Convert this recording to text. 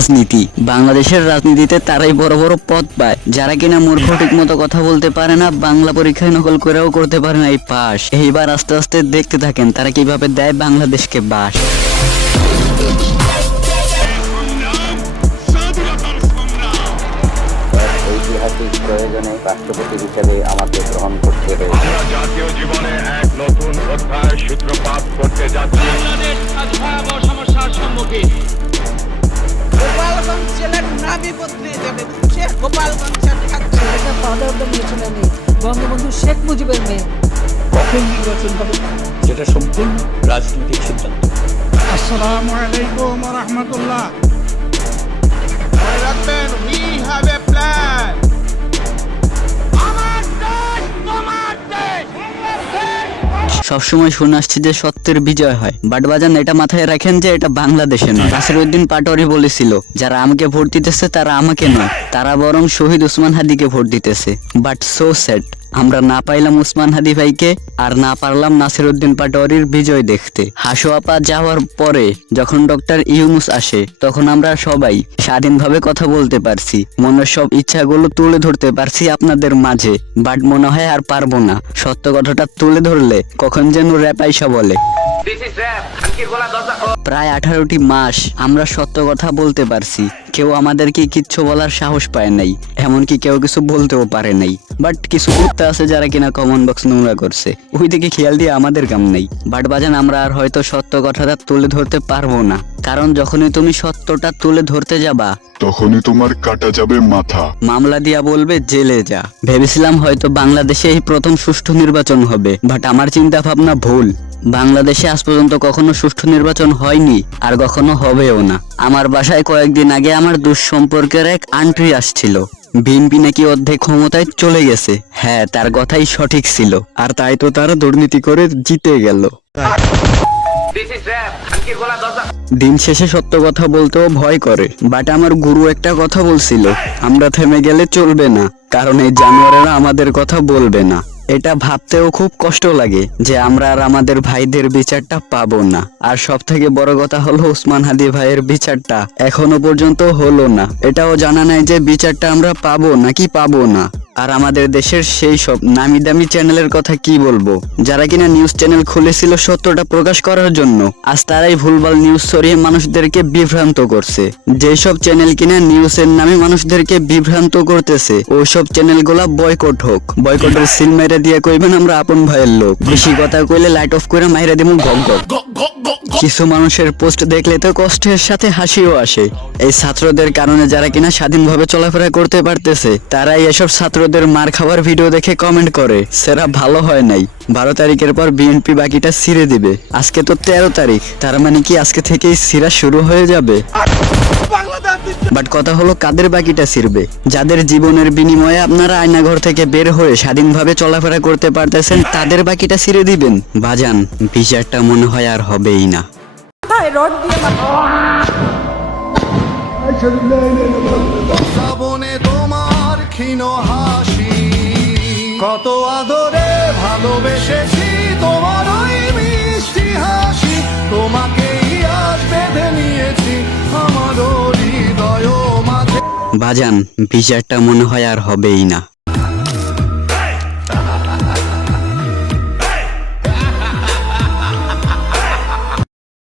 রাজনীতি। বাংলাদেশের রাজনীতিতে তারাই বড় বড় পদ পায় যারা কিনা মূর্খ ঠিক মতো কথা বলতে পারে না, বাংলা পরীক্ষায় নকল করেও করতে পারে না এই পাস। এইবার আস্তে আস্তে দেখতে থাকেন তারা কিভাবে দেয় বাংলাদেশকে বাস। ঐতিহাসিক প্রয়োজনে রাষ্ট্রপতি হিসেবে আমাকে গ্রহণ করতে হয়েছে। আমরা জাতীয় জীবনে এক নতুন অধ্যায়ের সূত্রপাত করতে যাচ্ছি। বাংলাদেশ আজ ভয়াবহ সমস্যার সম্মুখীন। গোপালগঞ্জ জেলার নামই বদলে যাবে। সে গোপালগঞ্জের থাকছে। এটা ফাদার অফ দ্য নেশন নেই, বঙ্গবন্ধু শেখ মুজিবের মেয়ে। কখন নির্বাচন হবে যেটা সম্পূর্ণ রাজনৈতিক সিদ্ধান্ত। আসসালামু আলাইকুম ওয়া রাহমাতুল্লাহ। মনে রাখবেন, we have a plan. সবসময় শুনে আসছি যে সত্যের বিজয় হয়, বাট বাজান এটা মাথায় রাখেন যে এটা বাংলাদেশে নয়। নাসিরউদ্দিন পাটোয়ারি বলেছিল যারা আমাকে ভোট দিতেছে তারা আমাকে নয়, তারা বরং শহীদ ওসমান হাদিকে ভোট দিতেছে। বাট সো স্যাড, আমরা না পাইলাম ওসমান হাদি ভাইকে, আর না পারলাম নাসিরউদ্দিন পাটোয়ারির বিজয় দেখতে। হাসু আপা যাওয়ার পরে যখন ডক্টর ইউনূস আসে তখন আমরা সবাই স্বাধীনভাবে কথা বলতে পারছি, মনের সব ইচ্ছাগুলো তুলে ধরতে পারছি আপনাদের মাঝে। বাট মনে হয় আর পারবো না। সত্য কথাটা তুলে ধরলে কখন যেন র্যাপ আইসা বলে। প্রায় 18টি মাস আমরা সত্য কথা বলতে পারছি, কেউ আমাদেরকে কিচ্ছু বলার সাহস পায় নাই, এমনকি কেউ কিছু বলতেও পারে নাই। বাট কিছু করতে আছে যারা কিনা কমেন্ট বক্স নোংরা করছে, ওই দিকে খেয়াল দিয়ে আমাদের কাম নাই। বাট বাজান আমরা আর হয়তো সত্য কথাটা তুলে ধরতে পারবো না, কারণ যখনই তুমি সত্যটা তুলে ধরতে যাবা তখনই তোমার কাটা যাবে মাথা, মামলা দিয়া বলবে জেলে যা। ভেবেছিলাম হয়তো বাংলাদেশে এই প্রথম সুষ্ঠু নির্বাচন হবে, বাট আমার চিন্তা ভাবনা ভুল। বাংলাদেশে আজ পর্যন্ত কখনো সুষ্ঠু নির্বাচন হয়নি, আর কখনো হবেও না। আমার বাসায় কয়েকদিন আগে আমার দুঃসম্পর্কের এক আন্টি আসছিল, বিএনপি নাকি অর্ধেক ক্ষমতায় চলে গেছে। হ্যাঁ, তার কথাই সঠিক ছিল, আর তাই তো তারা দুর্নীতি করে জিতে গেল। দিন শেষে সত্য কথা বলতেও ভয় করে, বাট আমার গুরু একটা কথা বলছিল, আমরা থেমে গেলে চলবে না, কারণ এই জানোয়ারেরা আমাদের কথা বলবে না। এটা ভাবতেও খুব কষ্ট লাগে যে আমরা আর আমাদের ভাইদের বিচারটা পাবো না। আর সব থেকে বড় কথা হলো ওসমান হাদি ভাইয়ের বিচারটা এখনো পর্যন্ত হলো না। এটাও জানা নাই যে বিচারটা আমরা পাবো নাকি পাবো না। আর আমাদের দেশের সেই সব নামি দামি চ্যানেলের কথা কি বলবো, যারা কিনা নিউজ চ্যানেল খুলেছিল সত্যটা প্রকাশ করার জন্য, আজ তারাই ভুলভাল নিউজ ছড়িয়ে মানুষদেরকে বিভ্রান্ত করছে। যেসব চ্যানেল কিনা নিউজের নামে মানুষদেরকে বিভ্রান্ত করতেছে, ওইসব চ্যানেলগুলা বয়কট হোক। বয়কটের সিল মেরে দিয়ে কইবেন আমরা আপন ভাইয়ের লোক, বেশি কথা কইলে লাইট অফ করে মাইরা দেবো গক গক। কিছু মানুষের পোস্ট দেখলে তো কষ্টের সাথে হাসিও আসে। এই ছাত্রদের কারণে যারা কিনা স্বাধীনভাবে চলাফেরা করতে পারতেছে, তারাই এসব ছাত্রদের মার খাওয়ার ভিডিও দেখে কমেন্ট করে সেরা ভালো হয় নাই। 12 তারিখের পর বিএনপি বাকিটা ছিঁড়ে দিবে। আজকে তো 13 তারিখ, তার মানে কি আজকে থেকেই ছিঁড়া শুরু হয়ে যাবে? বাট কথা হলো কাদের বাকিটা ছিঁড়বে? যাদের জীবনের বিনিময়ে আপনারা আয়নাঘর থেকে বের হয়ে স্বাধীনভাবে চলাফেরা করতে পারতেছেন, তাদের বাকিটা ছিঁড়ে দিবেন? বাজান, বিচারটা মনে হয় আর হবেই না। রড দিয়ে শ্রাবণে তোমার ক্ষীণ হাসি, কত আদরে ভালোবেসেছি তোমার ওই মিষ্টি হাসি, তোমাকেই আজ বেঁধে নিয়েছি আমার হৃদয় মাঝে। বাজান, বিচারটা মনে হয় আর হবেই না।